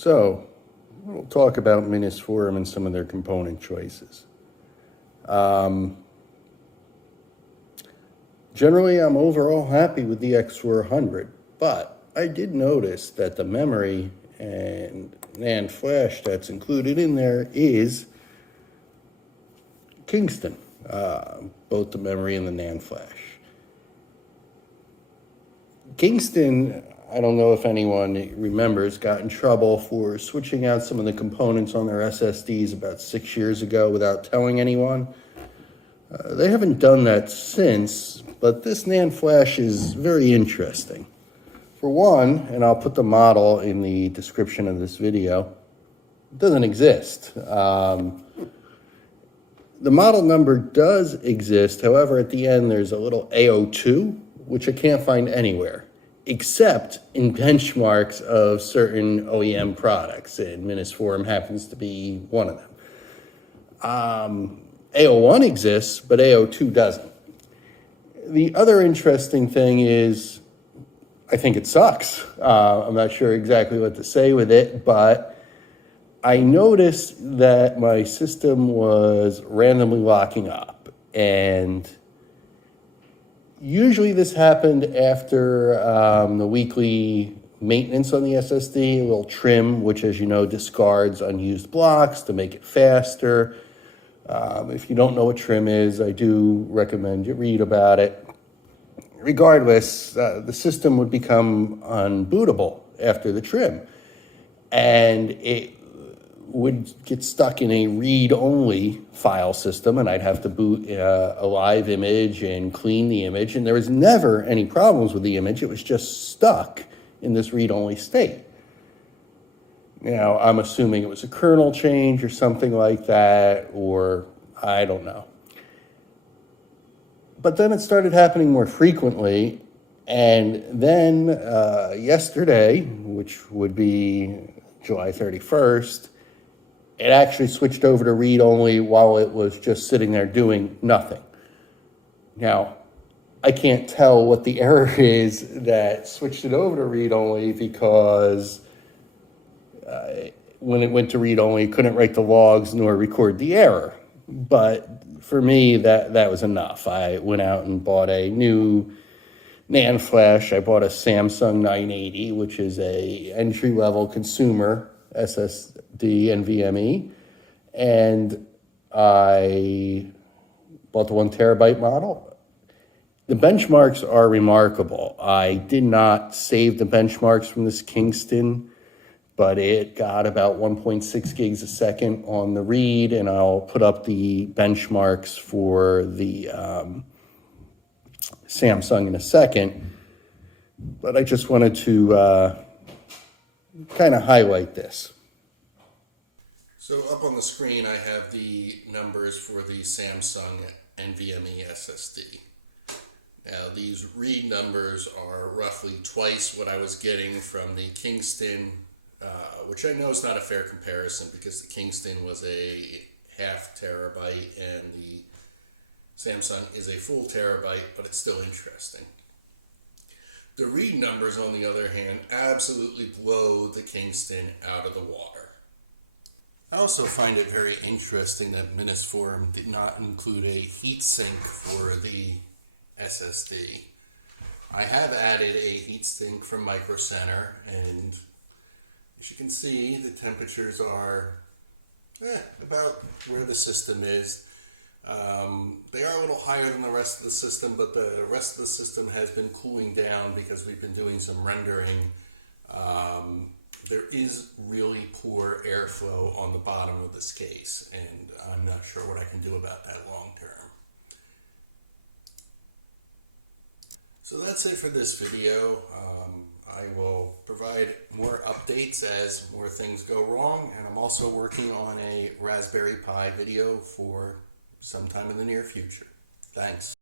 So, we'll talk about MinisForum and some of their component choices. Generally, I'm overall happy with the X400, but I did notice that the memory and NAND flash that's included in there is Kingston, both the memory and the NAND flash. Kingston, I don't know if anyone remembers, got in trouble for switching out some of the components on their SSDs about 6 years ago without telling anyone. They haven't done that since, but this NAND flash is very interesting. For one, and I'll put the model in the description of this video, it doesn't exist. The model number does exist, however, at the end there's a little AO2, which I can't find anywhere, except in benchmarks of certain OEM products, and MinisForum happens to be one of them. AO1 exists, but AO2 doesn't. The other interesting thing is, I think it sucks. I'm not sure exactly what to say with it, but I noticed that my system was randomly locking up, and usually this happened after the weekly maintenance on the SSD, a little trim, which, as you know, discards unused blocks to make it faster. If you don't know what trim is, I do recommend you read about it. Regardless, the system would become unbootable after the trim, and it would get stuck in a read-only file system, and I'd have to boot a live image and clean the image, and there was never any problems with the image. It was just stuck in this read-only state. Now, I'm assuming it was a kernel change or something like that, or I don't know. But then it started happening more frequently, and then yesterday, which would be July 31st, it actually switched over to read-only while it was just sitting there doing nothing. Now, I can't tell what the error is that switched it over to read-only, because when it went to read-only, it couldn't write the logs nor record the error. But for me, that was enough. I went out and bought a new NAND flash. I bought a Samsung 980, which is a entry-level consumer SSD NVMe, and I bought the 1 terabyte model. The benchmarks are remarkable. I did not save the benchmarks from this Kingston, but it got about 1.6 gigs a second on the read, and I'll put up the benchmarks for the Samsung in a second. But I just wanted to kind of highlight this. So up on the screen, I have the numbers for the Samsung NVMe SSD. Now, these read numbers are roughly twice what I was getting from the Kingston, which I know is not a fair comparison because the Kingston was a half terabyte and the Samsung is a full terabyte, but it's still interesting. The read numbers, on the other hand, absolutely blow the Kingston out of the water. I also find it very interesting that MinisForum did not include a heatsink for the SSD. I have added a heatsink from Micro Center, and as you can see, the temperatures are about where the system is. They are a little higher than the rest of the system, but the rest of the system has been cooling down because we've been doing some rendering. There is really poor airflow on the bottom of this case, and I'm not sure what I can do about that long term. So that's it for this video. I will provide more updates as more things go wrong, and I'm also working on a Raspberry Pi video for sometime in the near future. Thanks.